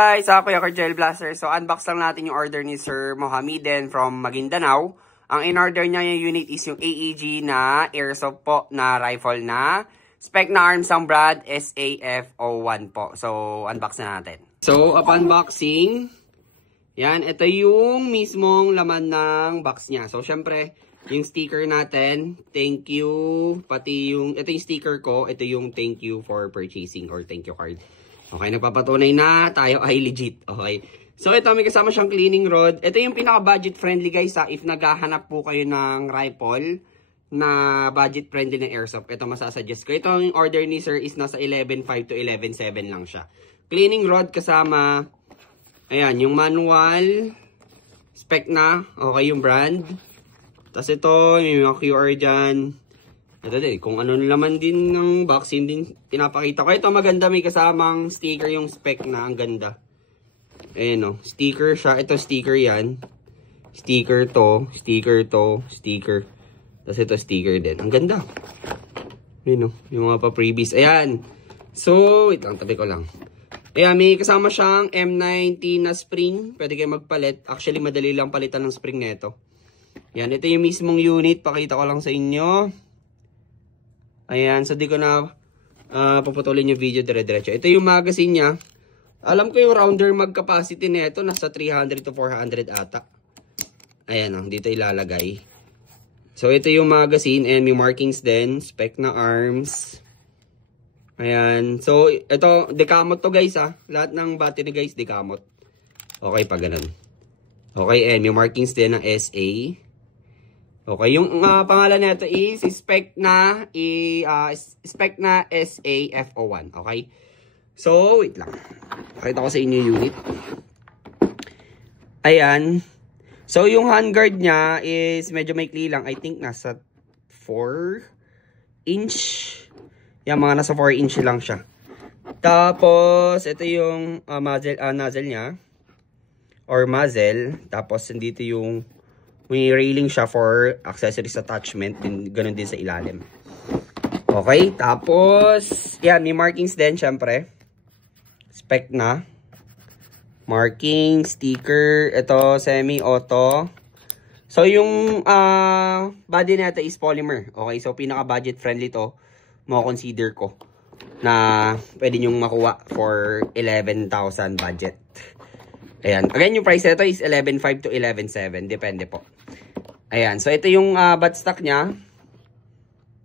Guys, ako yung Gel Blaster. So, unbox lang natin yung order ni Sir Mohameden from Maguindanao. Ang in-order niya yung unit is yung AEG na airsoft po na rifle na spec na arms ang brand SAF-01 po. So, unbox na natin. So, upon unboxing, yan, ito yung mismong laman ng box niya. So, syempre, yung sticker natin, thank you, pati yung, ito yung sticker ko, ito yung thank you for purchasing or thank you card. Okay, nagpapatunay na tayo ay legit. Okay. So, ito may kasama siyang cleaning rod. Ito yung pinaka-budget friendly guys ha. If naghahanap po kayo ng rifle na budget friendly na airsoft, ito masasuggest ko. Ito yung order ni sir is nasa 11.5 to 11.7 lang siya. Cleaning rod kasama, ayan, yung manual, spec na, okay yung brand. Tapos ito, yung mga QR dyan. Ito din, kung ano naman din ng vaccine din pinapakita ko. Ito maganda, may kasamang sticker yung spec na, ang ganda. Ayan o, sticker siya. Ito sticker yan. Sticker to, sticker to, sticker. Tapos ito sticker din. Ang ganda. Ayan o, yung mga pa-previous. Ayan. So, wait lang, tabi ko lang. Ayan, may kasama siyang M90 na spring. Pwede kayo magpalit. Actually, madali lang palitan ng spring nito. Ayan, ito yung mismong unit. Pakita ko lang sa inyo. Ayan, so di ko na puputulin yung video dire-diretso. Ito yung magazine niya. Alam ko yung rounder mag capacity nito nasa 300 to 400 ata. Ayan, dito ilalagay. So ito yung magazine and may markings din, spec na arms. Ayan, so ito dekamot to guys ha. Lahat ng battery guys dekamot. Okay pa ganun. Okay, and may markings din ng SA. Okay, yung pangalan nito is spec na SAF-01, okay? So, wait lang. Pakita ko sa inyo yung unit. Ayan. So, yung handguard niya is medyo maikli lang. I think nasa 4 inch. Yan, mga nasa 4 inch lang siya. Tapos, ito yung nozzle niya. Or muzzle. Tapos, nandito yung may railing siya for accessories attachment. Ganun din sa ilalim. Okay. Tapos, yan. May markings din, syempre. Spec na. Marking, sticker. Ito, semi-auto. So, yung body nito is polymer. Okay. So, pinaka-budget friendly to. Consider ko na pwede nyong makuha for 11,000 budget. Ayan. Again, yung price nito is 11.5 to 11.7. Depende po. Ayan. So, ito yung buttstock niya.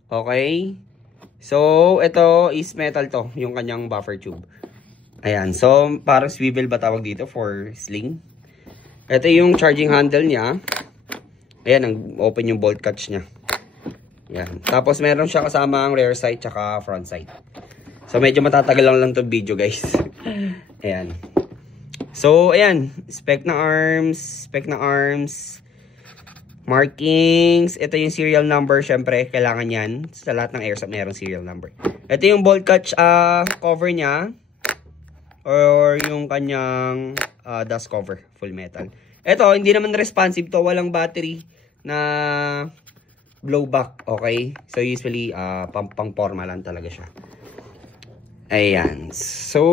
Okay. So, ito is metal to. Yung kanyang buffer tube. Ayan. So, parang swivel ba tawag dito for sling. Ito yung charging handle niya. Ayan. Open yung bolt catch niya. Ayan. Tapos, meron siya kasama ang rear sight tsaka front sight. So, medyo matatagal lang itong video guys. Ayan. So, ayan. Spec na arms. Spec na arms. Markings. Ito yung serial number. Syempre, kailangan yan. Sa lahat ng airsoft, mayroong serial number. Ito yung bolt catch cover niya. Or yung kanyang dust cover. Full metal. Ito, hindi naman responsive to. Walang battery na blowback. Okay? So, usually, pang forma lang talaga siya. Ayan. So,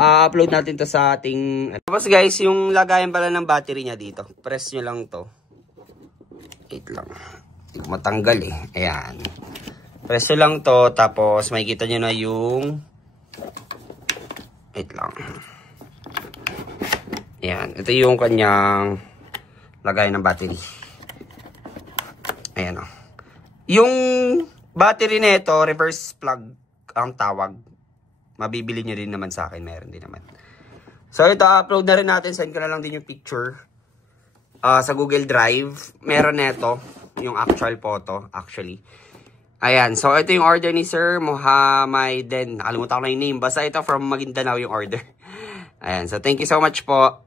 upload natin to sa ating. Tapos guys, yung lagayan pala ng battery niya dito. Press nyo lang to. Wait lang. Hindi ko matanggal eh. Ayan. Press nyo lang to. Tapos makikita nyo na yung. Wait lang. Ayan. Ito yung kanyang lagayan ng battery. Ayan o. Yung battery nito, reverse plug ang tawag. Mabibili nyo din naman sa akin. Meron din naman. So, ito, upload na rin natin. Send ko na lang din yung picture. Sa Google Drive. Meron neto. Yung actual photo, actually. Ayan. So, ito yung order ni Sir Mohameden. Nakalimutan ko na yung name. Basta ito from Maguindanao yung order. Ayan. So, thank you so much po.